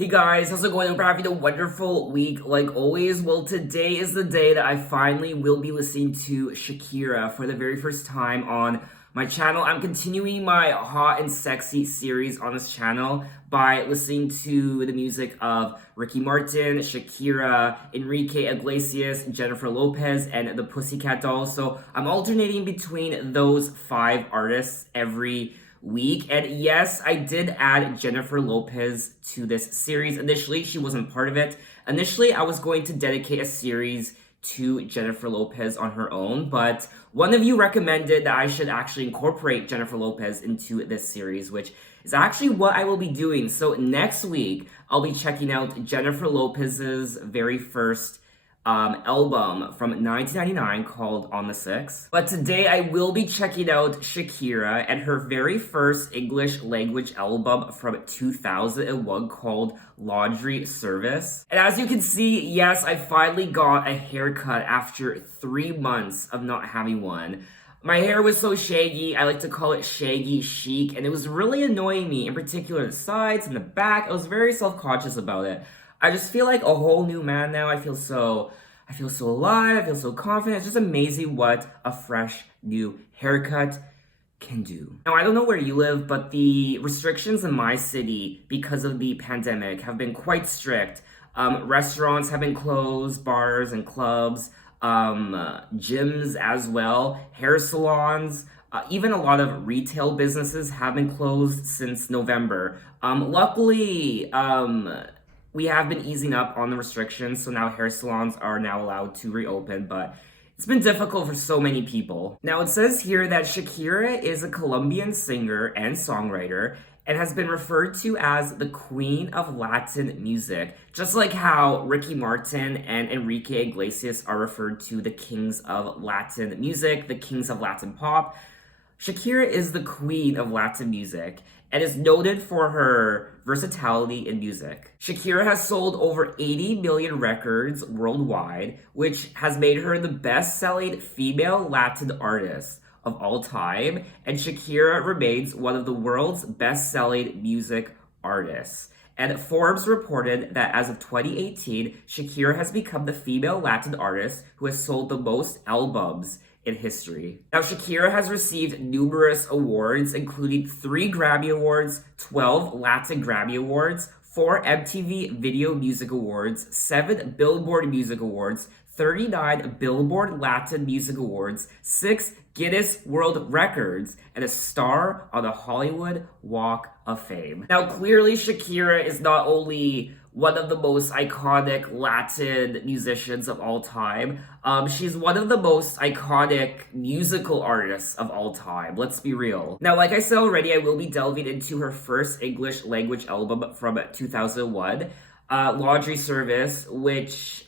Hey guys, how's it going? Hope you're having a wonderful week like always. Well, today is the day that I finally will be listening to Shakira for the very first time on my channel. I'm continuing my hot and sexy series on this channel by listening to the music of Ricky Martin, Shakira, Enrique Iglesias, Jennifer Lopez, and the Pussycat Dolls. So I'm alternating between those 5 artists every week. And yes, I did add Jennifer Lopez to this series. Initially, she wasn't part of it. Initially, I was going to dedicate a series to Jennifer Lopez on her own, but one of you recommended that I should actually incorporate Jennifer Lopez into this series, which is actually what I will be doing. So next week, I'll be checking out Jennifer Lopez's very first album from 1999 called On the Six. But today I will be checking out Shakira and her very first English language album from 2001 called Laundry Service. And as you can see, yes, I finally got a haircut after 3 months of not having one. My hair was so shaggy, I like to call it shaggy chic, and it was really annoying me, in particular the sides and the back. I was very self-conscious about it. I just feel like a whole new man now. I feel so alive, I feel so confident. It's just amazing what a fresh new haircut can do. Now, I don't know where you live, but the restrictions in my city because of the pandemic have been quite strict. Restaurants have been closed, bars and clubs, gyms as well, hair salons, even a lot of retail businesses have been closed since November. Luckily, we have been easing up on the restrictions, so now hair salons are now allowed to reopen, but it's been difficult for so many people. Now, it says here that Shakira is a Colombian singer and songwriter and has been referred to as the Queen of Latin music, just like how Ricky Martin and Enrique Iglesias are referred to the kings of Latin music, the kings of Latin pop. Shakira is the queen of Latin music and is noted for her versatility in music. Shakira has sold over 80 million records worldwide, which has made her the best-selling female Latin artist of all time, and Shakira remains one of the world's best-selling music artists. And Forbes reported that as of 2018, Shakira has become the female Latin artist who has sold the most albums in history. Now, Shakira has received numerous awards, including 3 Grammy Awards, 12 Latin Grammy Awards, 4 MTV Video Music Awards, 7 Billboard Music Awards, 39 Billboard Latin Music Awards, 6 Guinness World Records, and a star on the Hollywood Walk of Fame. Now, clearly, Shakira is not only one of the most iconic Latin musicians of all time, she's one of the most iconic musical artists of all time. Let's be real. Now, like I said already, I will be delving into her first English language album from 2001. Laundry Service, which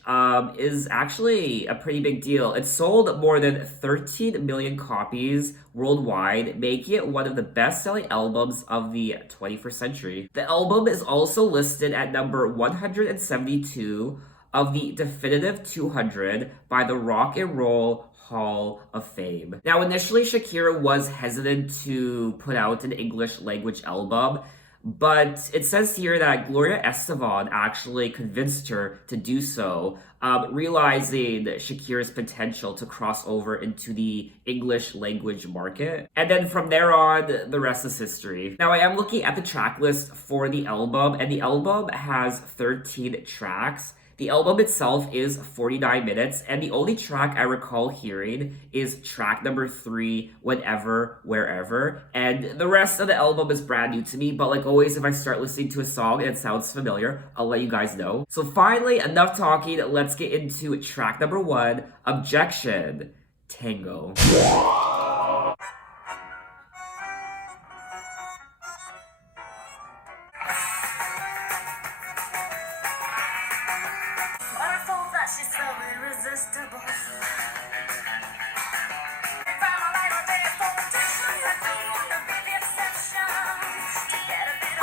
is actually a pretty big deal. It sold more than 13 million copies worldwide, making it one of the best-selling albums of the 21st century. The album is also listed at number 172 of the Definitive 200 by the Rock and Roll Hall of Fame. Now, initially, Shakira was hesitant to put out an English language album, but it says here that Gloria Estefan actually convinced her to do so, realizing Shakira's potential to cross over into the English language market. And then from there on, the rest is history. Now, I am looking at the track list for the album, and the album has 13 tracks. The album itself is 49 minutes, and the only track I recall hearing is track number 3, Whenever, Wherever, and the rest of the album is brand new to me, but like always, if I start listening to a song and it sounds familiar, I'll let you guys know. So finally, enough talking, let's get into track number 1, Objection, Tango.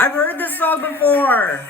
I've heard this song before!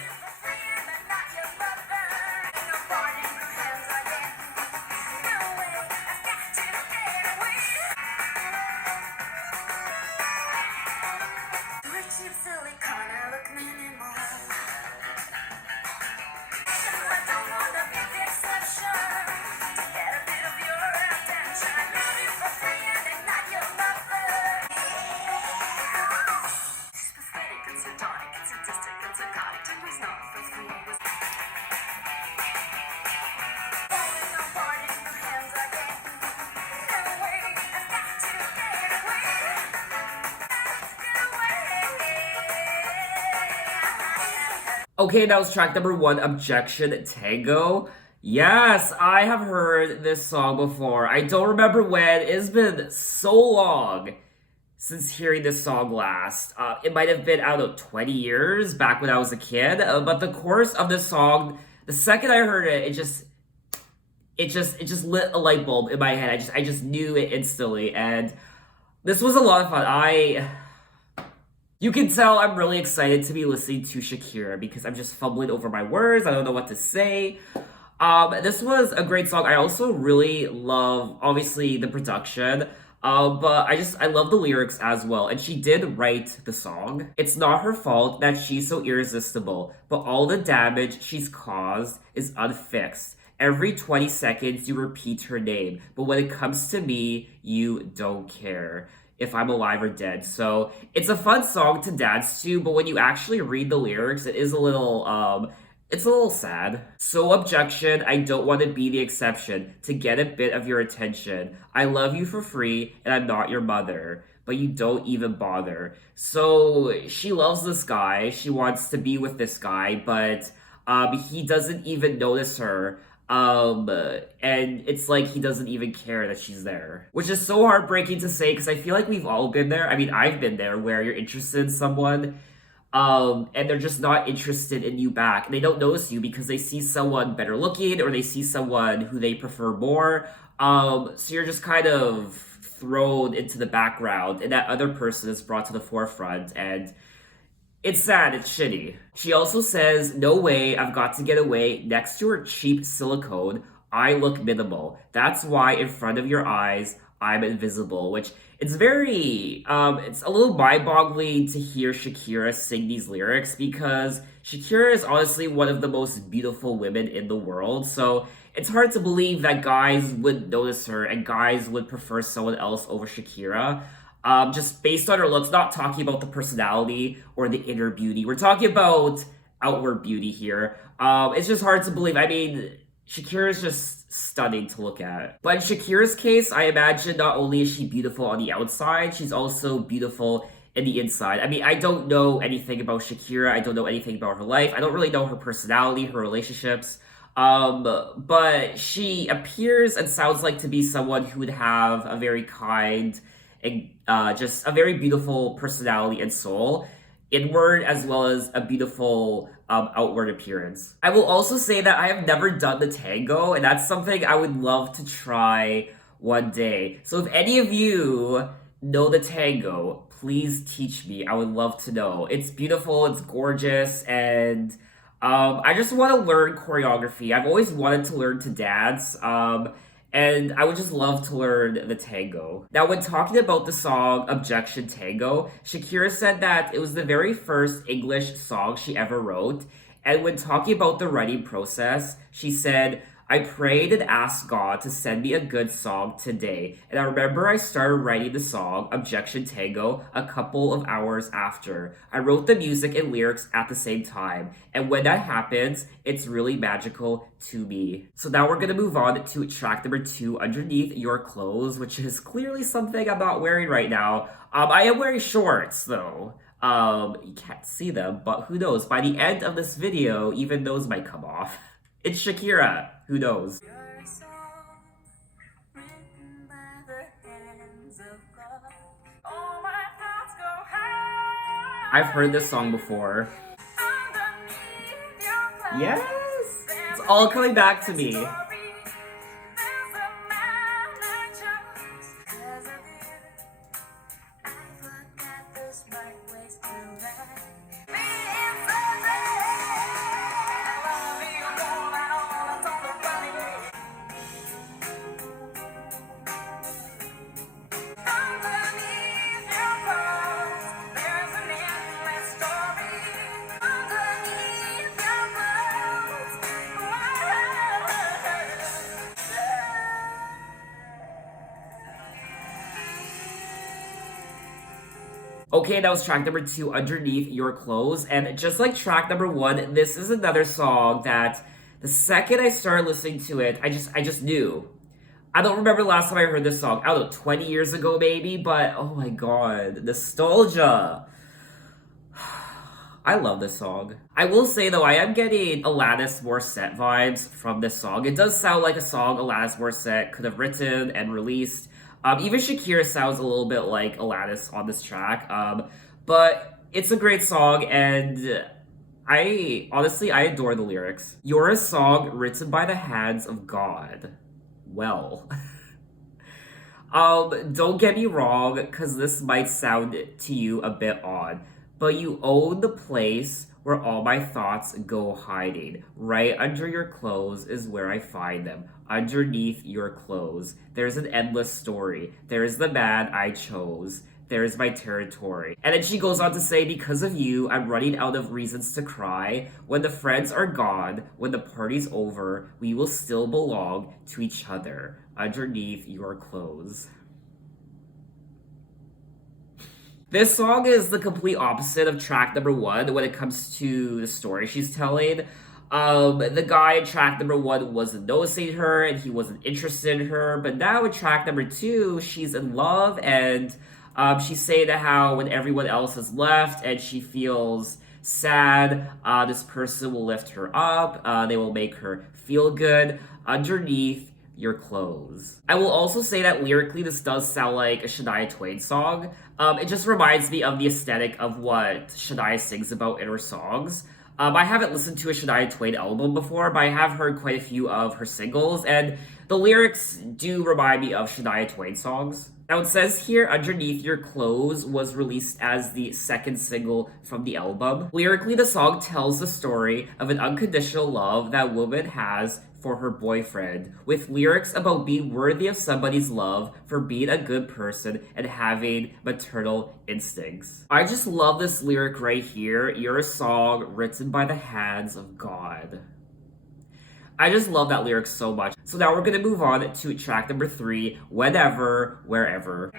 Okay, that was track number one, Objection, Tango. Yes, I have heard this song before. I don't remember when. It's been so long since hearing this song last. It might have been, I don't know, 20 years back when I was a kid. But the chorus of this song, the second I heard it, it just lit a light bulb in my head. I just knew it instantly, and this was a lot of fun. You can tell I'm really excited to be listening to Shakira because I'm just fumbling over my words. I don't know what to say. This was a great song. I also really love, obviously, the production. But I love the lyrics as well. And she did write the song. It's not her fault that she's so irresistible, but all the damage she's caused is unfixed. Every 20 seconds you repeat her name, but when it comes to me, you don't care if I'm alive or dead. So it's a fun song to dance to, but when you actually read the lyrics, it's a little sad. So Objection, I don't want to be the exception, to get a bit of your attention. I love you for free, and I'm not your mother, but you don't even bother. So she loves this guy, she wants to be with this guy, but he doesn't even notice her. And it's like he doesn't even care that she's there. Which is so heartbreaking to say because I feel like we've all been there. I mean, I've been there where you're interested in someone, and they're just not interested in you back. They don't notice you because they see someone better looking or they see someone who they prefer more. So you're just kind of thrown into the background and that other person is brought to the forefront, and it's sad, it's shitty. She also says, no way, I've got to get away. Next to her cheap silicone, I look minimal. That's why in front of your eyes, I'm invisible. Which, it's it's a little mind-boggling to hear Shakira sing these lyrics because Shakira is honestly one of the most beautiful women in the world. So it's hard to believe that guys would notice her and guys would prefer someone else over Shakira. Just based on her looks, not talking about the personality or the inner beauty. We're talking about outward beauty here. It's just hard to believe. I mean, Shakira is just stunning to look at. But in Shakira's case, I imagine not only is she beautiful on the outside, she's also beautiful in the inside. I mean, I don't know anything about Shakira. I don't know anything about her life. I don't really know her personality, her relationships. But she appears and sounds like to be someone who would have a very kind and just a very beautiful personality and soul, inward as well as a beautiful outward appearance. I will also say that I have never done the tango, and that's something I would love to try one day. So if any of you know the tango, please teach me. I would love to know. It's beautiful, it's gorgeous, and I just want to learn choreography. I've always wanted to learn to dance. And I would just love to learn the tango. Now, when talking about the song Objection Tango, Shakira said that it was the very first English song she ever wrote. And when talking about the writing process, she said, I prayed and asked God to send me a good song today. And I remember I started writing the song, Objection Tango, a couple of hours after. I wrote the music and lyrics at the same time. And when that happens, it's really magical to me. So now we're gonna move on to track number 2, Underneath Your Clothes, which is clearly something I'm not wearing right now. I am wearing shorts though. You can't see them, but who knows? By the end of this video, even those might come off. It's Shakira. Who knows? I've heard this song before. Yes! It's all coming back to me. Okay, that was track number 2, Underneath Your Clothes. And just like track number 1, this is another song that the second I started listening to it, I just knew. I don't remember the last time I heard this song. I don't know, 20 years ago maybe, but oh my god, nostalgia. I love this song. I will say though, I am getting Alanis Morissette vibes from this song. It does sound like a song Alanis Morissette could have written and released. Even Shakira sounds a little bit like Alanis on this track. But it's a great song, and I adore the lyrics. You're a song written by the hands of God. Well. Don't get me wrong, because this might sound to you a bit odd, but you own the place where all my thoughts go hiding. Right under your clothes is where I find them. Underneath your clothes. There's an endless story. There's the man I chose. There's my territory. And then she goes on to say, because of you, I'm running out of reasons to cry. When the friends are gone, when the party's over, we will still belong to each other. Underneath your clothes. This song is the complete opposite of track number 1 when it comes to the story she's telling. The guy in track number 1 wasn't noticing her and he wasn't interested in her, but now in track number 2, she's in love, and she's saying that how when everyone else has left and she feels sad, this person will lift her up, they will make her feel good underneath your clothes. I will also say that lyrically this does sound like a Shania Twain song. It just reminds me of the aesthetic of what Shania sings about in her songs. I haven't listened to a Shania Twain album before, but I have heard quite a few of her singles, and the lyrics do remind me of Shania Twain songs. Now it says here, Underneath Your Clothes was released as the second single from the album. Lyrically, the song tells the story of an unconditional love that woman has for her boyfriend, with lyrics about being worthy of somebody's love, for being a good person, and having maternal instincts. I just love this lyric right here. You're a song written by the hands of God. I just love that lyric so much. So now we're gonna move on to track number 3, Whenever, Wherever.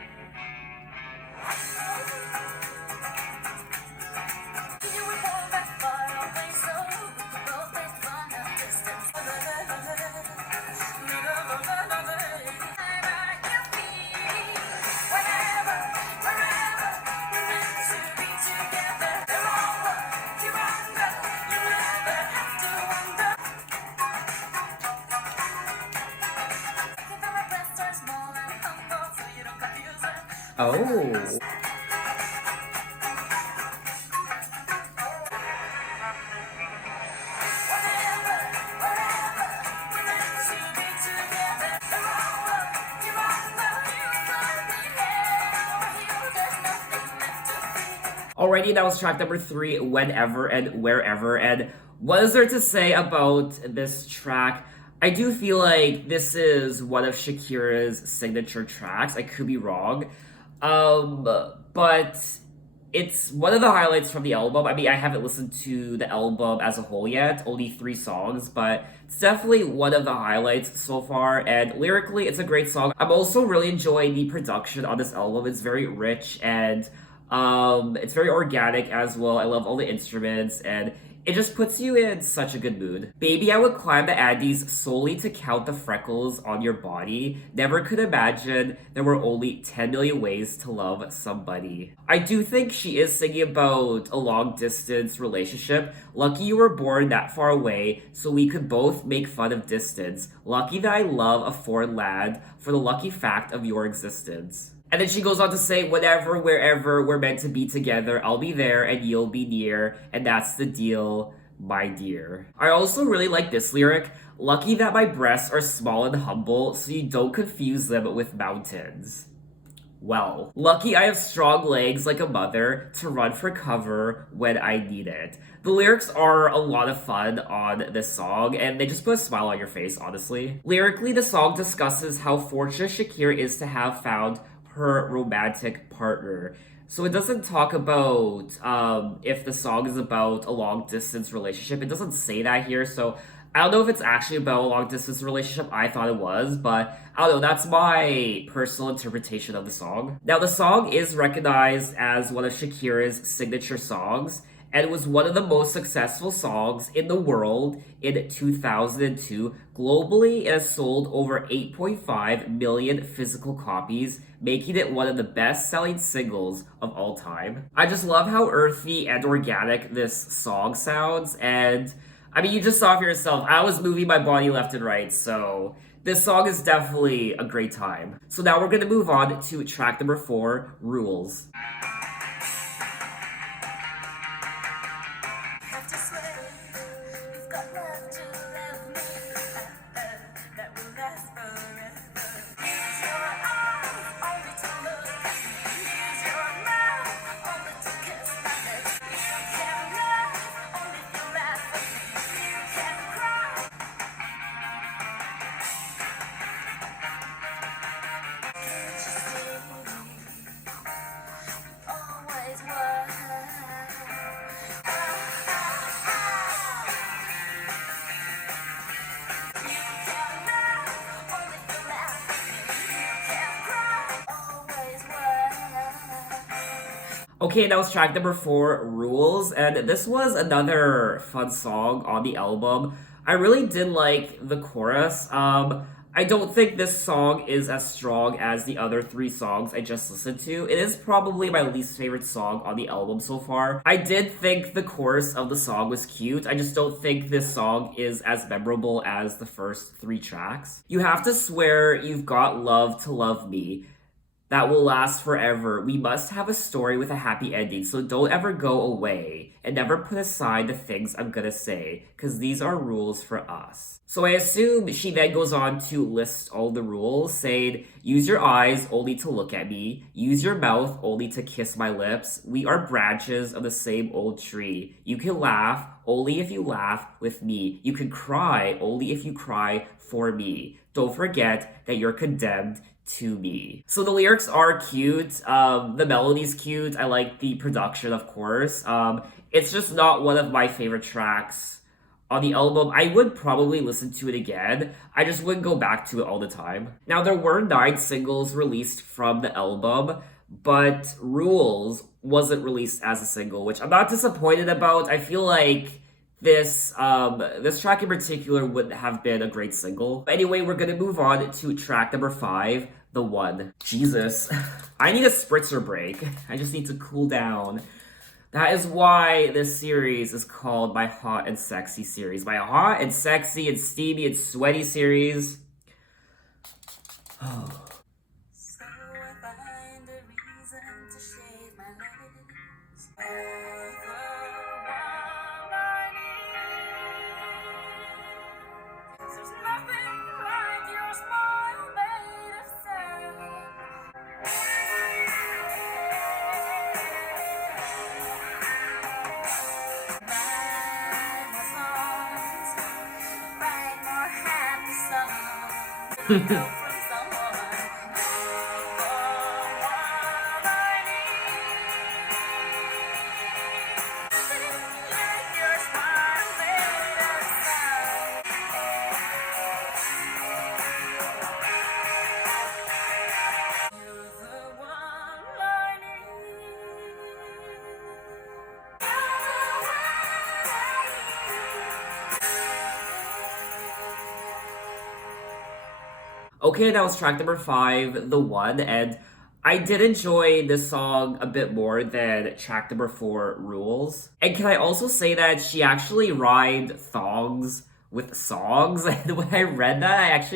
Oh. Alrighty, that was track number 3, Whenever and Wherever. And what is there to say about this track? I do feel like this is one of Shakira's signature tracks. I could be wrong. But it's one of the highlights from the album. I mean, I haven't listened to the album as a whole yet, only 3 songs, but it's definitely one of the highlights so far, and lyrically, it's a great song. I'm also really enjoying the production on this album. It's very rich, and it's very organic as well. I love all the instruments, and it just puts you in such a good mood. Baby, I would climb the Andes solely to count the freckles on your body. Never could imagine there were only 10 million ways to love somebody. I do think she is singing about a long distance relationship. Lucky you were born that far away so we could both make fun of distance. Lucky that I love a foreign land for the lucky fact of your existence. And then she goes on to say, whenever, wherever we're meant to be together, I'll be there and you'll be near, and that's the deal, my dear. I also really like this lyric, lucky that my breasts are small and humble, so you don't confuse them with mountains. Well, lucky I have strong legs like a mother to run for cover when I need it. The lyrics are a lot of fun on this song, and they just put a smile on your face, honestly. Lyrically, the song discusses how fortunate Shakira is to have found her romantic partner. So it doesn't talk about if the song is about a long distance relationship. It doesn't say that here. So I don't know if it's actually about a long distance relationship. I thought it was, but I don't know. That's my personal interpretation of the song. Now, the song is recognized as one of Shakira's signature songs, and it was one of the most successful songs in the world in 2002. Globally, it has sold over 8.5 million physical copies, making it one of the best selling singles of all time. I just love how earthy and organic this song sounds, and I mean, you just saw for yourself. I was moving my body left and right, so this song is definitely a great time. So now we're gonna move on to track number 4, Rules. Okay, that was track number 4, Rules, and this was another fun song on the album. I really did like the chorus. I don't think this song is as strong as the other 3 songs I just listened to. It is probably my least favorite song on the album so far. I did think the chorus of the song was cute. I just don't think this song is as memorable as the first 3 tracks. You have to swear you've got love to love me. That will last forever. We must have a story with a happy ending, so don't ever go away and never put aside the things I'm gonna say, because these are rules for us. So I assume she then goes on to list all the rules, saying, use your eyes only to look at me, use your mouth only to kiss my lips. We are branches of the same old tree. You can laugh only if you laugh with me. You can cry only if you cry for me. Don't forget that you're condemned to me. So the lyrics are cute. The melody's cute. I like the production, of course. It's just not one of my favorite tracks on the album. I would probably listen to it again. I just wouldn't go back to it all the time. Now, there were 9 singles released from the album, but Rules wasn't released as a single, which I'm not disappointed about. I feel like this track in particular would have been a great single. But anyway, we're gonna move on to track number 5, The One. Jesus, I need a spritzer break. I just need to cool down. That is why this series is called my Hot and Sexy series. My Hot and Sexy and Steamy and Sweaty series. Oh. So I find a reason to shave my legs. Okay, that was track number 5, The One, and I did enjoy this song a bit more than track number 4, Rules. And can I also say that she actually rhymed thongs with songs? And when I read that,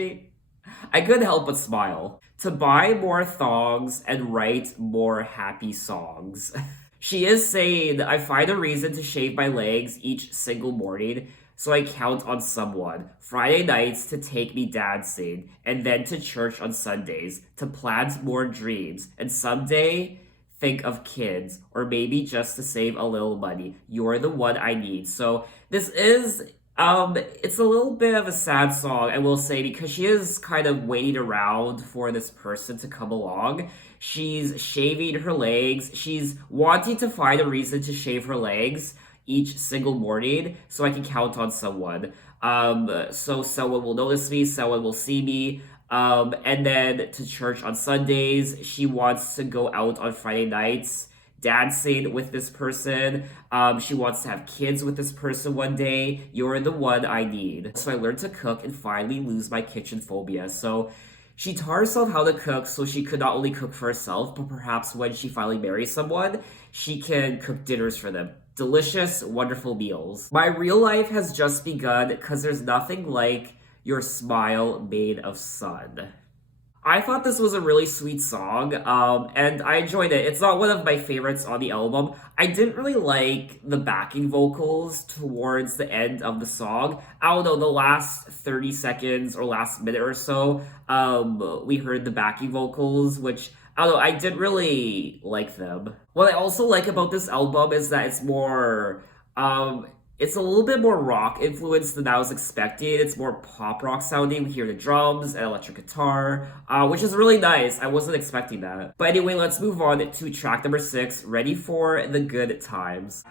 I couldn't help but smile. To buy more thongs and write more happy songs. She is saying, I find a reason to shave my legs each single morning, so I count on someone. Friday nights to take me dancing, and then to church on Sundays, to plant more dreams, and someday think of kids, or maybe just to save a little money. You're the one I need. So this is, it's a little bit of a sad song, I will say, because she is kind of waiting around for this person to come along. She's shaving her legs. She's wanting to find a reason to shave her legs each single morning so I can count on someone. So someone will notice me, someone will see me. And then to church on Sundays. She wants to go out on Friday nights dancing with this person. She wants to have kids with this person one day. You're the one I need. So I learned to cook and finally lose my kitchen phobia. So she taught herself how to cook so she could not only cook for herself, but perhaps when she finally marries someone, she can cook dinners for them. Delicious, wonderful meals. My real life has just begun because there's nothing like your smile made of sun. I thought this was a really sweet song, and I enjoyed it. It's not one of my favorites on the album. I didn't really like the backing vocals towards the end of the song. I don't know, the last 30 seconds or last minute or so, we heard the backing vocals, which I don't know, I didn't really like them. What I also like about this album is that it's a little bit more rock influenced than I was expecting. It's more pop rock sounding. We hear the drums and electric guitar, which is really nice. I wasn't expecting that. But anyway, let's move on to track number 6, Ready for the Good Times.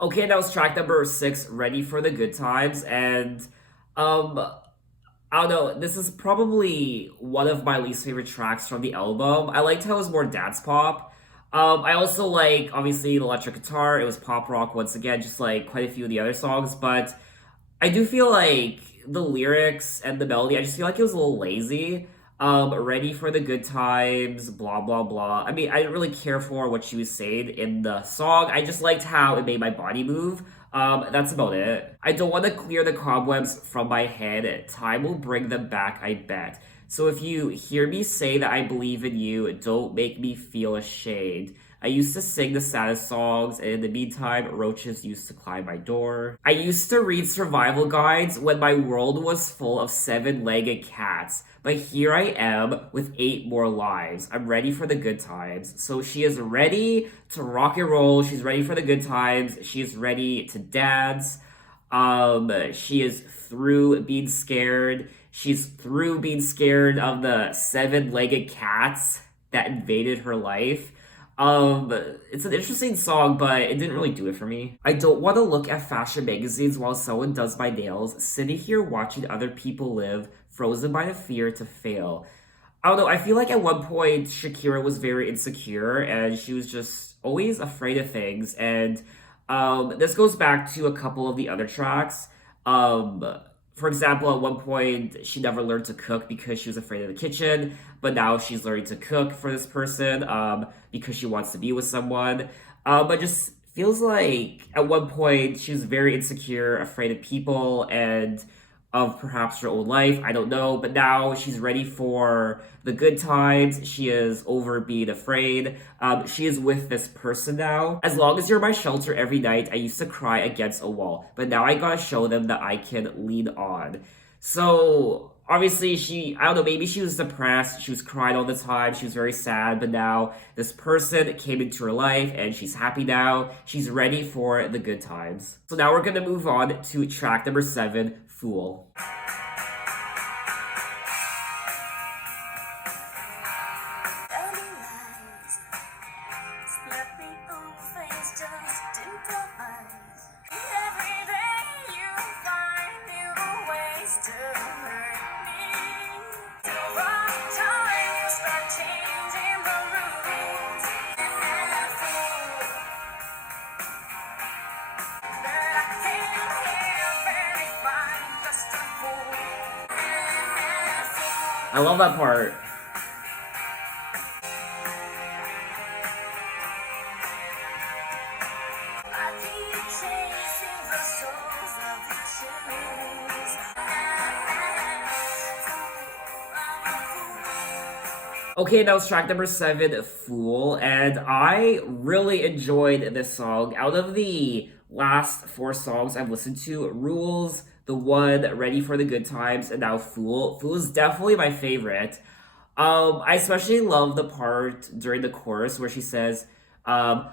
Okay, that was track number 6, Ready for the Good Times, and um, I don't know, this is probably one of my least favorite tracks from the album. I liked how it was more dance pop. I also like, obviously, the electric guitar. It was pop rock once again, just like quite a few of the other songs, but I do feel like the lyrics and the melody, I just feel like it was a little lazy. Ready for the good times, blah blah blah. I mean, I didn't really care for what she was saying in the song. I just liked how it made my body move. That's about it. I don't want to clear the cobwebs from my head. Time will bring them back, I bet. So if you hear me say that I believe in you, don't make me feel ashamed. I used to sing the saddest songs, and in the meantime, roaches used to climb my door. I used to read survival guides when my world was full of 7-legged cats. But here I am with 8 more lives. I'm ready for the good times. So she is ready to rock and roll. She's ready for the good times. She is ready to dance. She is through being scared. She's through being scared of the 7-legged cats that invaded her life. It's an interesting song, but it didn't really do it for me. I don't want to look at fashion magazines while someone does my nails, sitting here watching other people live, frozen by the fear to fail. I don't know, I feel like at one point Shakira was very insecure and she was just always afraid of things, and this goes back to a couple of the other tracks. For example, at one point, she never learned to cook because she was afraid of the kitchen, but now she's learning to cook for this person because she wants to be with someone. But just feels like at one point she was very insecure, afraid of people, and of perhaps her own life. I don't know. But now she's ready for the good times. She is over being afraid. She is with this person now. As long as you're my shelter every night, I used to cry against a wall. But now I gotta show them that I can lean on. So obviously I don't know, maybe she was depressed. She was crying all the time. She was very sad. But now this person came into her life and she's happy now. She's ready for the good times. So now we're gonna move on to track number 7, Fool. I love that part. Okay, that was track number 7, Fool, and I really enjoyed this song. Out of the last 4 songs I've listened to, Rules, the one, Ready for the Good Times, and now Fool. Fool is definitely my favorite. I especially love the part during the chorus where she says, fool.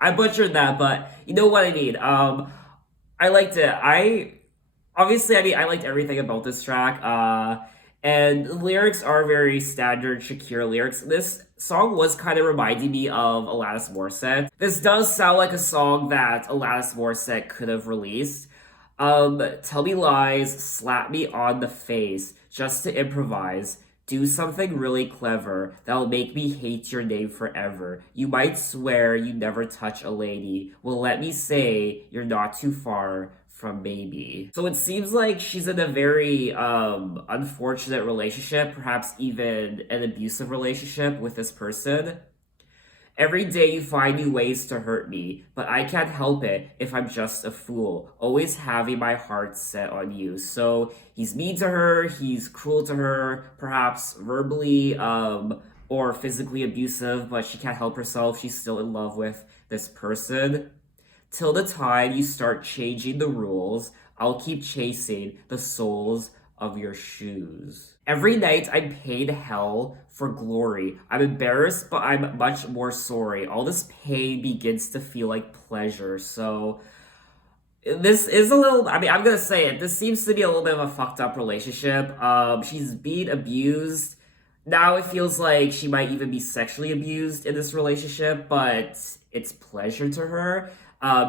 I butchered that, but you know what I mean. I liked it. I liked everything about this track. And the lyrics are very standard Shakira lyrics. This song was kind of reminding me of Alanis Morissette. This does sound like a song that Alanis Morissette could have released. Tell me lies, slap me on the face, just to improvise. Do something really clever that'll make me hate your name forever. You might swear you never touch a lady. Well, let me say you're not too far from maybe. So it seems like she's in a very unfortunate relationship, perhaps even an abusive relationship with this person. Every day you find new ways to hurt me, but I can't help it if I'm just a fool, always having my heart set on you. So he's mean to her, he's cruel to her, perhaps verbally or physically abusive, but she can't help herself. She's still in love with this person. Till the time you start changing the rules, I'll keep chasing the soles of your shoes. Every night I'm paid hell for glory. I'm embarrassed, but I'm much more sorry. All this pain begins to feel like pleasure. So this is a little, I'm gonna say it, this seems to be a little bit of a fucked up relationship. She's being abused. Now it feels like she might even be sexually abused in this relationship, but it's pleasure to her.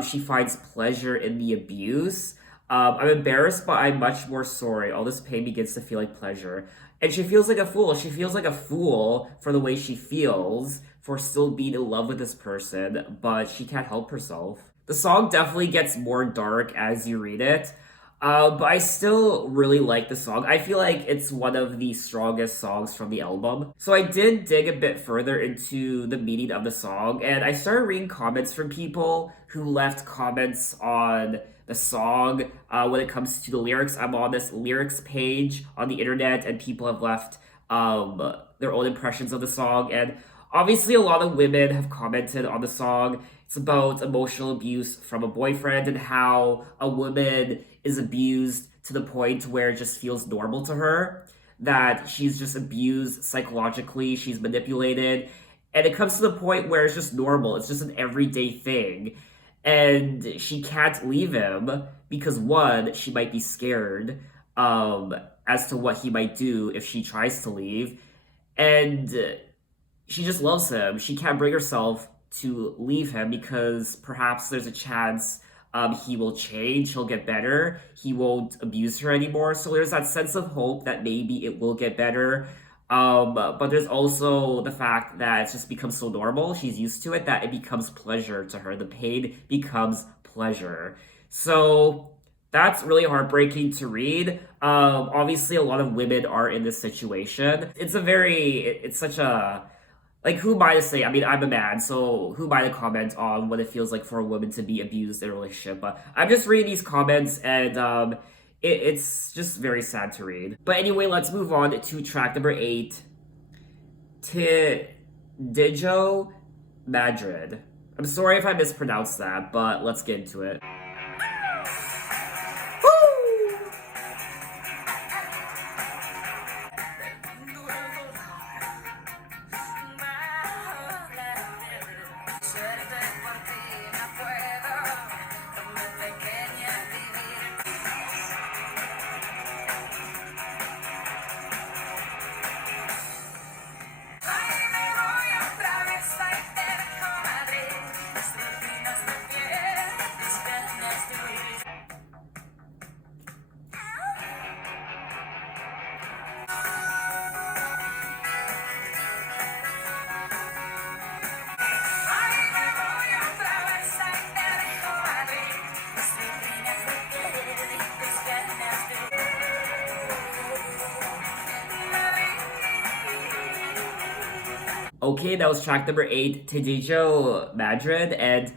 She finds pleasure in the abuse. I'm embarrassed, but I'm much more sorry. All this pain begins to feel like pleasure. And she feels like a fool. She feels like a fool for the way she feels, for still being in love with this person, but she can't help herself. The song definitely gets more dark as you read it. But I still really like the song. I feel like it's one of the strongest songs from the album. So I did dig a bit further into the meaning of the song, and I started reading comments from people who left comments on the song when it comes to the lyrics. I'm on this lyrics page on the internet, and people have left their own impressions of the song. And obviously, a lot of women have commented on the song. It's about emotional abuse from a boyfriend and how a woman is abused to the point where it just feels normal to her, that she's just abused psychologically, she's manipulated, and it comes to the point where it's just normal, it's just an everyday thing. And she can't leave him because, one, she might be scared as to what he might do if she tries to leave. And she just loves him. She can't bring herself to leave him because perhaps there's a chance he will change, he'll get better, he won't abuse her anymore. So there's that sense of hope that maybe it will get better. But there's also the fact that it's just becomes so normal, she's used to it, that it becomes pleasure to her. The pain becomes pleasure. So that's really heartbreaking to read. Obviously, a lot of women are in this situation. It's such a, like, who am I to say? I mean, I'm a man, so who am I to comment on what it feels like for a woman to be abused in a relationship? But I'm just reading these comments, and it's just very sad to read. But anyway, let's move on to track number 8, Joe Madrid. I'm sorry if I mispronounced that, but let's get into it. Okay, that was track number 8, Joe Madrid, and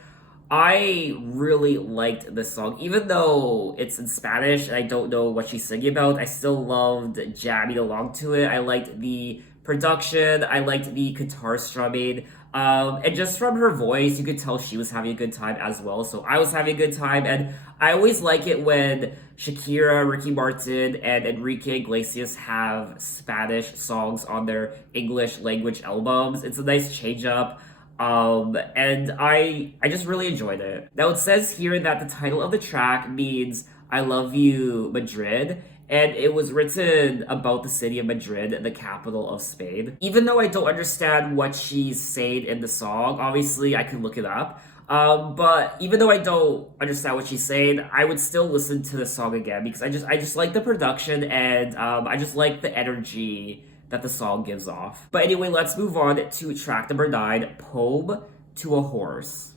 I really liked this song. Even though it's in Spanish and I don't know what she's singing about, I still loved jamming along to it. I liked the production, I liked the guitar strumming, and just from her voice, you could tell she was having a good time as well. So I was having a good time, and I always like it when Shakira, Ricky Martin, and Enrique Iglesias have Spanish songs on their English language albums. It's a nice change up. And I just really enjoyed it. Now it says here that the title of the track means I love you, Madrid, and it was written about the city of Madrid, the capital of Spain. Even though I don't understand what she's saying in the song, obviously I could look it up. But even though I don't understand what she's saying, I would still listen to the song again because I just like the production and I just like the energy that the song gives off. But anyway, let's move on to track number 9, Poem to a Horse.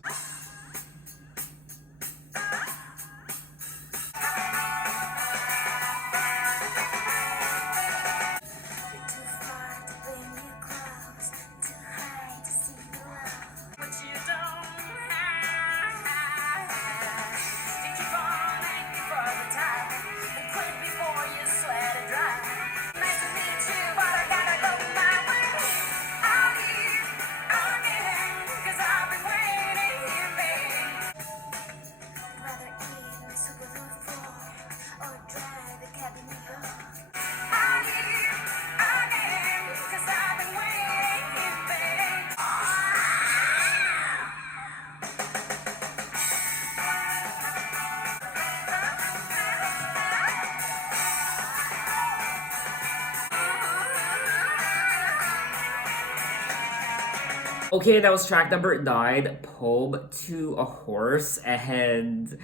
Okay, that was track number 9, Poem to a Horse, and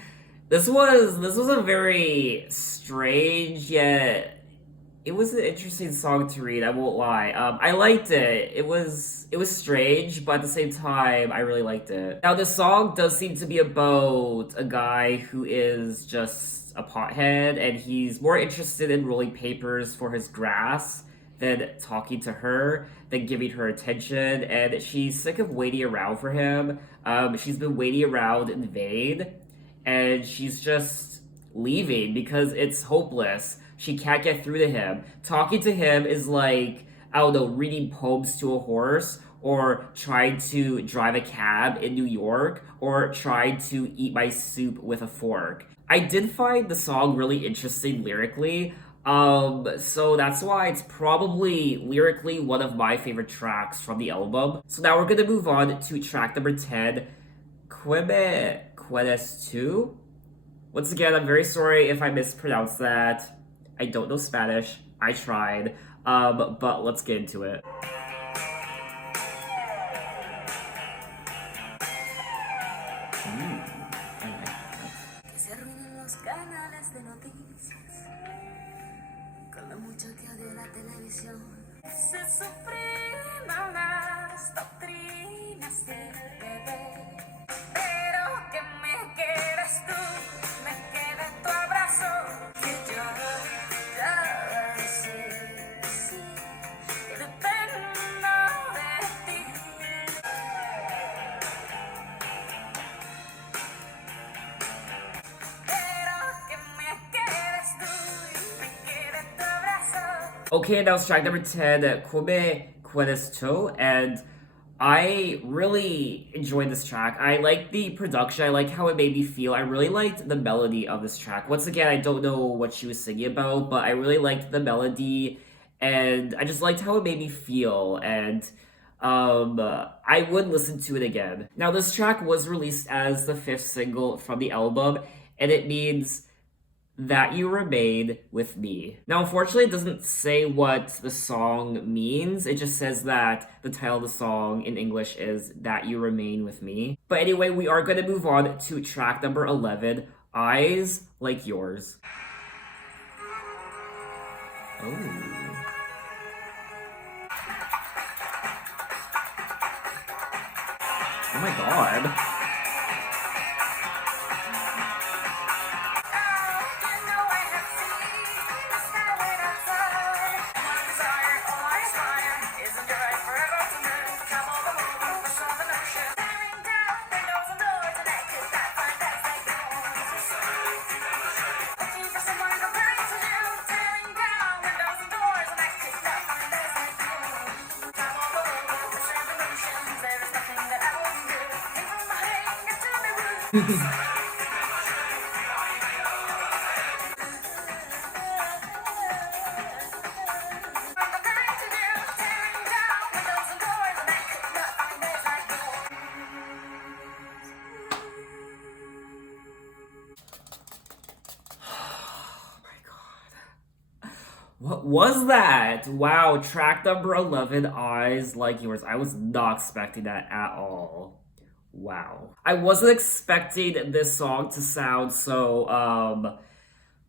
this was a very strange yet it was an interesting song to read. I won't lie. I liked it. It was strange, but at the same time, I really liked it. Now, the song does seem to be about a guy who is just a pothead, and he's more interested in rolling papers for his grass than talking to her, than giving her attention, and she's sick of waiting around for him. She's been waiting around in vain, and she's just leaving because it's hopeless. She can't get through to him. Talking to him is like, I don't know, reading poems to a horse, or trying to drive a cab in New York, or trying to eat my soup with a fork. I did find the song really interesting lyrically, so that's why it's probably lyrically one of my favorite tracks from the album. So now we're gonna move on to track number 10, Queme Quedes 2. Once again, I'm very sorry if I mispronounced that. I don't know Spanish. I tried. But let's get into it. Que se arruinen los canales de noticias con lo mucho que odio la televisión. Se supriman las doctrinas del bebé, pero que me quedes tú, me quede tu abrazo, que yo ya sé, sí, que dependo de ti. Okay, that was track number 10, Come Questo, and I really enjoyed this track. I like the production, I like how it made me feel. I really liked the melody of this track. Once again, I don't know what she was singing about, but I really liked the melody, and I just liked how it made me feel, and I would listen to it again. Now, this track was released as the 5th single from the album, and it means that you remain with me. Now, unfortunately, it doesn't say what the song means. It just says that the title of the song in English is That You Remain With Me. But anyway, we are going to move on to track number 11, Eyes Like Yours. Oh. Oh my god. What was that? Wow, track number 11, Eyes Like Yours. I was not expecting that at all. Wow. I wasn't expecting this song to sound so,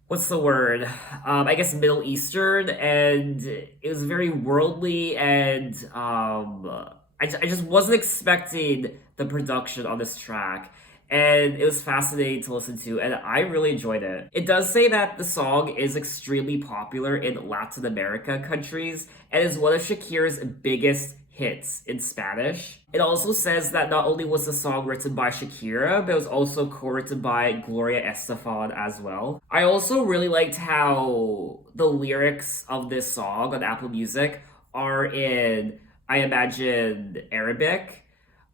what's the word? I guess Middle Eastern, and it was very worldly, and I just wasn't expecting the production on this track. And it was fascinating to listen to, and I really enjoyed it. It does say that the song is extremely popular in Latin America countries and is one of Shakira's biggest hits in Spanish. It also says that not only was the song written by Shakira, but it was also co-written by Gloria Estefan as well. I also really liked how the lyrics of this song on Apple Music are in, I imagine, Arabic.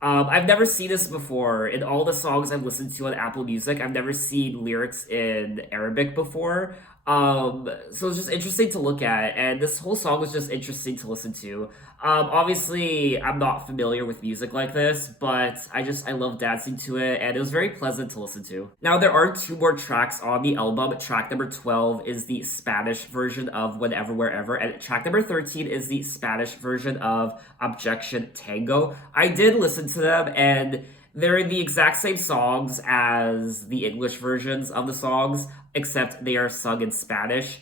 I've never seen this before. In all the songs I've listened to on Apple Music, I've never seen lyrics in Arabic before. So it's just interesting to look at, and this whole song was just interesting to listen to. Obviously, I'm not familiar with music like this, but I love dancing to it, and it was very pleasant to listen to. Now, there are two more tracks on the album. Track number 12 is the Spanish version of Whenever, Wherever, and track number 13 is the Spanish version of Objection Tango. I did listen to them, and they're the exact same songs as the English versions of the songs, except they are sung in Spanish.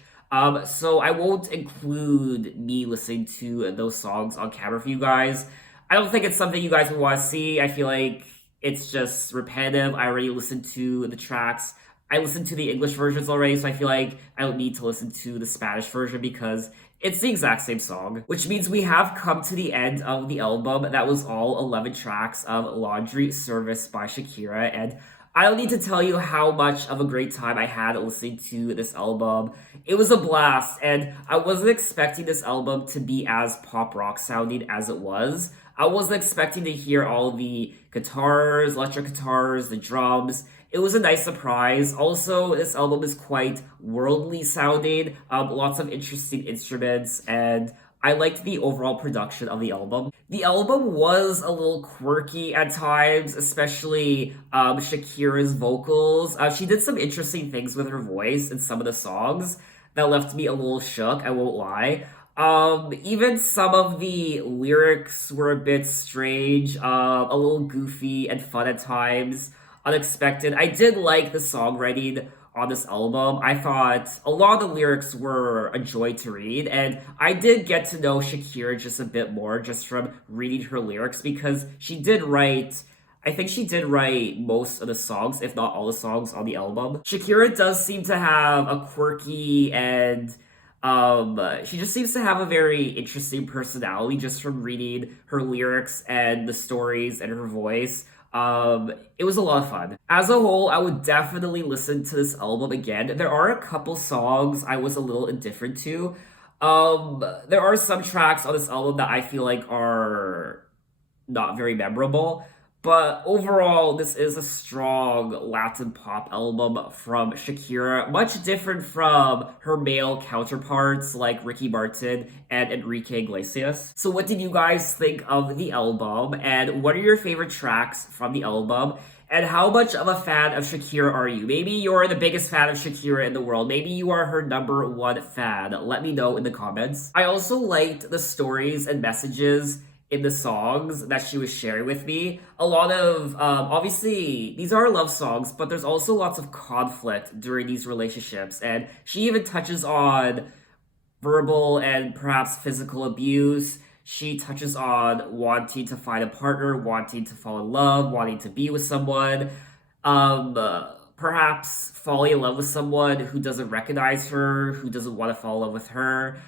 So I won't include me listening to those songs on camera for you guys. I don't think it's something you guys would want to see. I feel like it's just repetitive. I already listened to the tracks. I listened to the English versions already, so I feel like I don't need to listen to the Spanish version because it's the exact same song. Which means we have come to the end of the album. That was all 11 tracks of Laundry Service by Shakira, and I don't need to tell you how much of a great time I had listening to this album. It was a blast, and I wasn't expecting this album to be as pop rock sounding as it was. I wasn't expecting to hear all the guitars, electric guitars, the drums. It was a nice surprise. Also, this album is quite worldly sounding, lots of interesting instruments, and I liked the overall production of the album. The album was a little quirky at times, especially Shakira's vocals. She did some interesting things with her voice in some of the songs that left me a little shook, I won't lie. Even some of the lyrics were a bit strange, a little goofy and fun at times, unexpected. I did like the songwriting on this album. I thought a lot of the lyrics were a joy to read, and I did get to know Shakira just a bit more just from reading her lyrics because I think she did write most of the songs, if not all the songs on the album. Shakira does seem to have a quirky and she just seems to have a very interesting personality just from reading her lyrics and the stories and her voice. It was a lot of fun. As a whole, I would definitely listen to this album again. There are a couple songs I was a little indifferent to. There are some tracks on this album that I feel like are not very memorable. But overall, this is a strong Latin pop album from Shakira, much different from her male counterparts like Ricky Martin and Enrique Iglesias. So what did you guys think of the album, and what are your favorite tracks from the album? And how much of a fan of Shakira are you? Maybe you're the biggest fan of Shakira in the world. Maybe you are her number one fan. Let me know in the comments. I also liked the stories and messages in the songs that she was sharing with me. A lot of, obviously, these are love songs, but there's also lots of conflict during these relationships. And she even touches on verbal and perhaps physical abuse. She touches on wanting to find a partner, wanting to fall in love, wanting to be with someone, perhaps falling in love with someone who doesn't recognize her, who doesn't want to fall in love with her.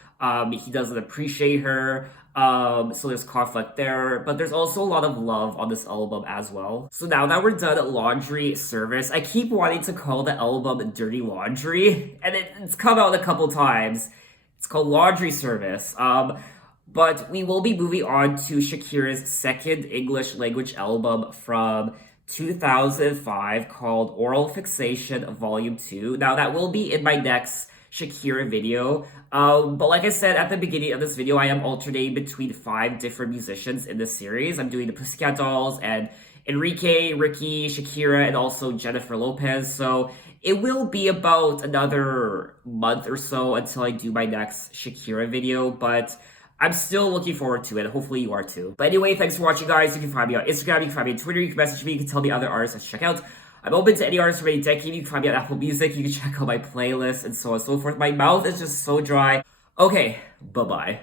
He doesn't appreciate her. So there's conflict there, but there's also a lot of love on this album as well. So now that we're done at Laundry Service, I keep wanting to call the album Dirty Laundry, and it's come out a couple times. It's called Laundry Service. But we will be moving on to Shakira's second English language album from 2005 called Oral Fixation Volume 2. Now, that will be in my next Shakira video. But like I said at the beginning of this video, I am alternating between 5 different musicians in this series. I'm doing the Pussycat Dolls and Enrique, Ricky, Shakira, and also Jennifer Lopez. So it will be about another month or so until I do my next Shakira video, but I'm still looking forward to it. Hopefully you are too. But anyway, thanks for watching, guys. You can find me on Instagram, you can find me on Twitter, you can message me, you can tell me other artists to check out. I'm open to any artist from any decade. You can find me on Apple Music, you can check out my playlist, and so on and so forth. My mouth is just so dry. Okay, bye-bye.